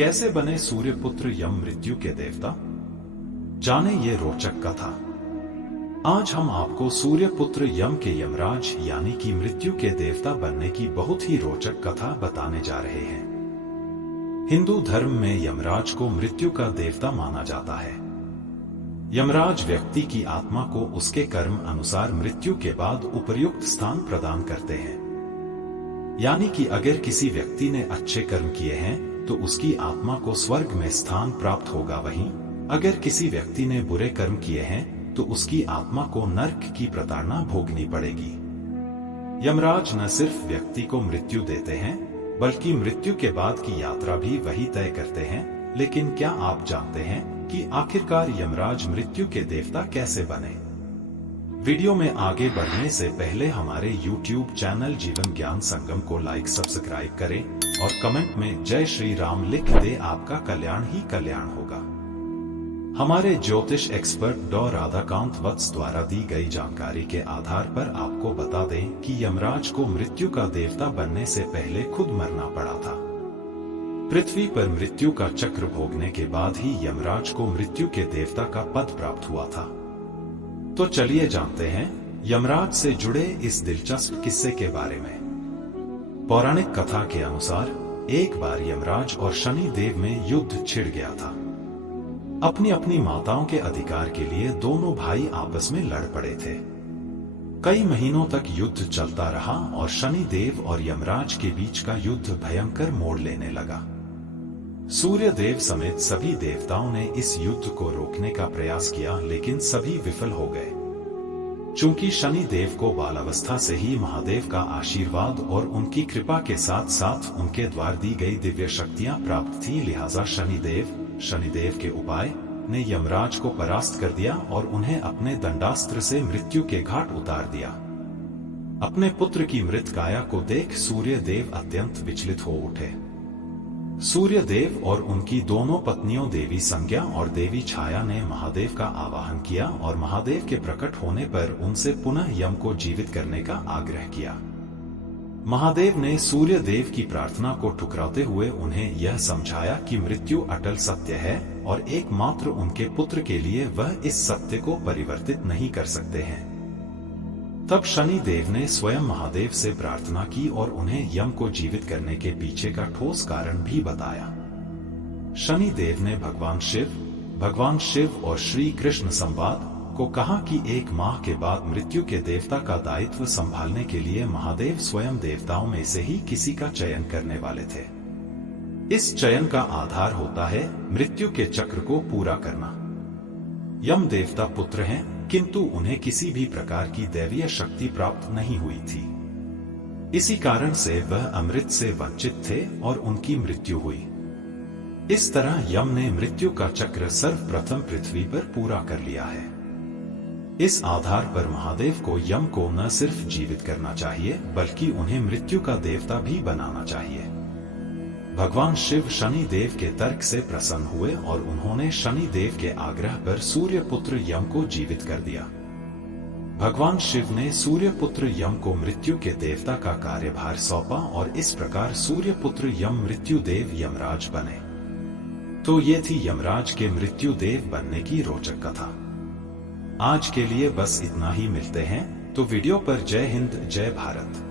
कैसे बने सूर्यपुत्र यम मृत्यु के देवता? जाने ये रोचक कथा। आज हम आपको सूर्यपुत्र यम के यमराज यानी कि मृत्यु के देवता बनने की बहुत ही रोचक कथा बताने जा रहे हैं। हिंदू धर्म में यमराज को मृत्यु का देवता माना जाता है। यमराज व्यक्ति की आत्मा को उसके कर्म अनुसार मृत्यु के बाद उपर्युक्त स्थान प्रदान करते हैं। यानी कि अगर किसी व्यक्ति ने अच्छे कर्म किए हैं तो उसकी आत्मा को स्वर्ग में स्थान प्राप्त होगा, वहीं अगर किसी व्यक्ति ने बुरे कर्म किए हैं तो उसकी आत्मा को नर्क की प्रताड़ना भोगनी पड़ेगी। यमराज न सिर्फ व्यक्ति को मृत्यु देते हैं बल्कि मृत्यु के बाद की यात्रा भी वही तय करते हैं। लेकिन क्या आप जानते हैं कि आखिरकार यमराज मृत्यु के देवता कैसे बने? वीडियो में आगे बढ़ने से पहले हमारे YouTube चैनल जीवन ज्ञान संगम को लाइक सब्सक्राइब करें और कमेंट में जय श्री राम लिख दे। आपका कल्याण ही कल्याण होगा। हमारे ज्योतिष एक्सपर्ट डॉ राधाकांत वत्स द्वारा दी गई जानकारी के आधार पर आपको बता दें कि यमराज को मृत्यु का देवता बनने से पहले खुद मरना पड़ा था। पृथ्वी पर मृत्यु का चक्र भोगने के बाद ही यमराज को मृत्यु के देवता का पद प्राप्त हुआ था। तो चलिए जानते हैं यमराज से जुड़े इस दिलचस्प किस्से के बारे में। पौराणिक कथा के अनुसार एक बार यमराज और शनि देव में युद्ध छिड़ गया था। अपनी अपनी माताओं के अधिकार के लिए दोनों भाई आपस में लड़ पड़े थे। कई महीनों तक युद्ध चलता रहा और शनि देव और यमराज के बीच का युद्ध भयंकर मोड़ लेने लगा। सूर्य देव समेत सभी देवताओं ने इस युद्ध को रोकने का प्रयास किया, लेकिन सभी विफल हो गए। चूंकि शनि देव को बालावस्था से ही महादेव का आशीर्वाद और उनकी कृपा के साथ साथ उनके द्वारा दी गई दिव्य शक्तियां प्राप्त थी, लिहाजा शनिदेव के उपाय ने यमराज को परास्त कर दिया और उन्हें अपने दंडास्त्र से मृत्यु के घाट उतार दिया। अपने पुत्र की मृत काया को देख सूर्य देव अत्यंत विचलित हो उठे। सूर्य देव और उनकी दोनों पत्नियों देवी संज्ञा और देवी छाया ने महादेव का आवाहन किया और महादेव के प्रकट होने पर उनसे पुनः यम को जीवित करने का आग्रह किया। महादेव ने सूर्य देव की प्रार्थना को ठुकराते हुए उन्हें यह समझाया कि मृत्यु अटल सत्य है और एकमात्र उनके पुत्र के लिए वह इस सत्य को परिवर्तित नहीं कर सकते हैं। तब शनि देव ने स्वयं महादेव से प्रार्थना की और उन्हें यम को जीवित करने के पीछे का ठोस कारण भी बताया। शनि देव ने भगवान शिव और श्री कृष्ण संवाद को कहा कि 1 माह के बाद मृत्यु के देवता का दायित्व संभालने के लिए महादेव स्वयं देवताओं में से ही किसी का चयन करने वाले थे। इस चयन का आधार होता है मृत्यु के चक्र को पूरा करना। यम देवता पुत्र हैं, किंतु उन्हें किसी भी प्रकार की दैवीय शक्ति प्राप्त नहीं हुई थी। इसी कारण से वह अमृत से वंचित थे और उनकी मृत्यु हुई। इस तरह यम ने मृत्यु का चक्र सर्वप्रथम पृथ्वी पर पूरा कर लिया है। इस आधार पर महादेव को यम को न सिर्फ जीवित करना चाहिए बल्कि उन्हें मृत्यु का देवता भी बनाना चाहिए। भगवान शिव शनि देव के तर्क से प्रसन्न हुए और उन्होंने शनि देव के आग्रह पर सूर्यपुत्र यम को जीवित कर दिया। भगवान शिव ने सूर्यपुत्र यम को मृत्यु के देवता का कार्यभार सौंपा और इस प्रकार सूर्यपुत्र यम मृत्यु देव यमराज बने। तो ये थी यमराज के मृत्यु देव बनने की रोचक कथा। आज के लिए बस इतना ही। मिलते हैं तो वीडियो पर। जय हिंद, जय भारत।